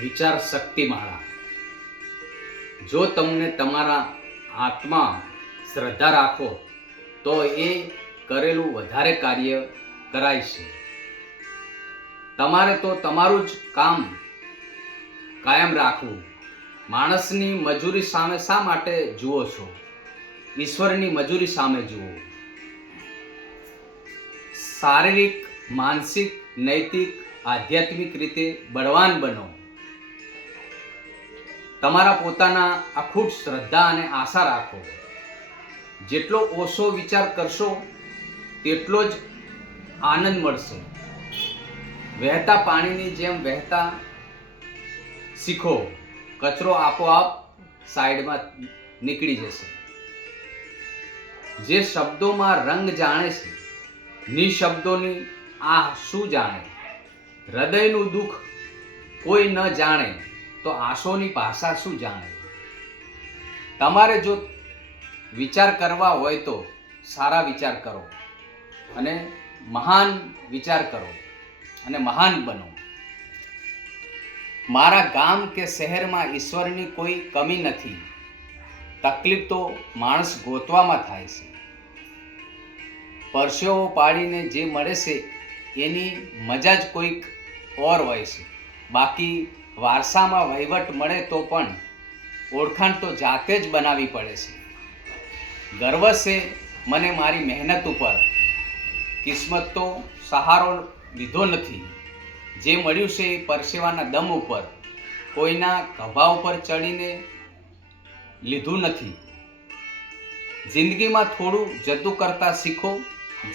વિચાર શક્તિ માળા. જો તમને તમારા આત્મા શ્રદ્ધા રાખો તો એ કરેલું વધારે કાર્ય કરાય છે. તમારે તો તમારું જ કામ કાયમ રાખવું. માણસની મજૂરી સામે શા માટે જુઓ છો? ઈશ્વરની મજૂરી સામે જુઓ. શારીરિક, માનસિક, નૈતિક, આધ્યાત્મિક રીતે બળવાન બનો. તમારા પોતાના અખૂટ શ્રદ્ધા અને આશા રાખો. જેટલો ઓછો વિચાર કરશો તેટલો જ આનંદ મળશે. વહેતા પાણીની જેમ વહેતા શીખો. કચરો આપોઆપ સાઈડમાં નીકળી જશે. જે શબ્દોમાં રંગ જાણે છે, નિશબ્દોની આ શું જાણે? હૃદયનું દુઃખ કોઈ ન જાણે તો આંસુની ભાષા શું જાણે? તમારે જો વિચાર કરવા હોય તો સારા વિચાર કરો અને મહાન વિચાર કરો અને મહાન બનો. મારા ગામ કે શહેરમાં ઈશ્વરની કોઈ કમી નથી. તકલીફ તો માણસ ગોતવામાં થાય છે. પરસેવો પાડીને જે મળે છે એની મજા જ કોઈક ઓર હોય છે. બાકી વારસામાં વહીવટ મળે તો પણ ઓળખાણ તો જાતે જ બનાવવી પડે છે. ગર્વ છે મને મારી મહેનત ઉપર. કિસ્મત તો સહારો લીધો નથી. જે મળ્યું છે એ પરસેવાના દમ ઉપર, કોઈના ખભા ઉપર ચડીને લીધું નથી. જિંદગીમાં થોડું જતું કરતા શીખો.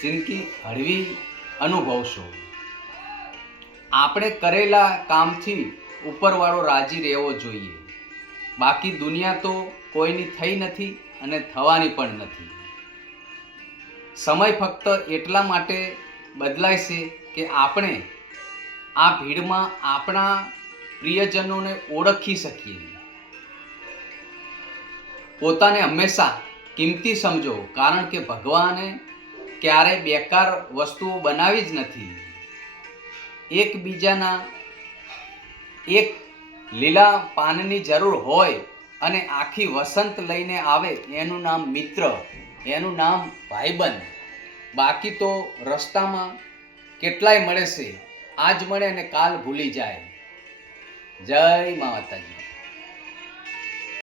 જિંદગી હળવી અનુભવશો. આપણે કરેલા કામથી ઉપરવાળો રાજી રહેવો જોઈએ. બાકી દુનિયા તો કોઈની થઈ નથી અને થવાની પણ નથી. સમય ફક્ત એટલા માટે બદલાય છે કે આપણે આ ભીડમાં આપણા પ્રિયજનોને ઓળખી શકીએ. પોતાને હંમેશા કિંમતી સમજો, કારણ કે ભગવાને ક્યારેય બેકાર વસ્તુઓ બનાવી જ નથી. એકબીજાના એક લીલા પાનની જરૂર હોય અને આખી વસંત લઈને આવે એનું નામ મિત્ર, એનું નામ ભાઈબંધ. બાકી તો રસ્તામાં કેટલાય મળે છે, આજ મળે અને કાલ ભૂલી જાય. જય માતાજી.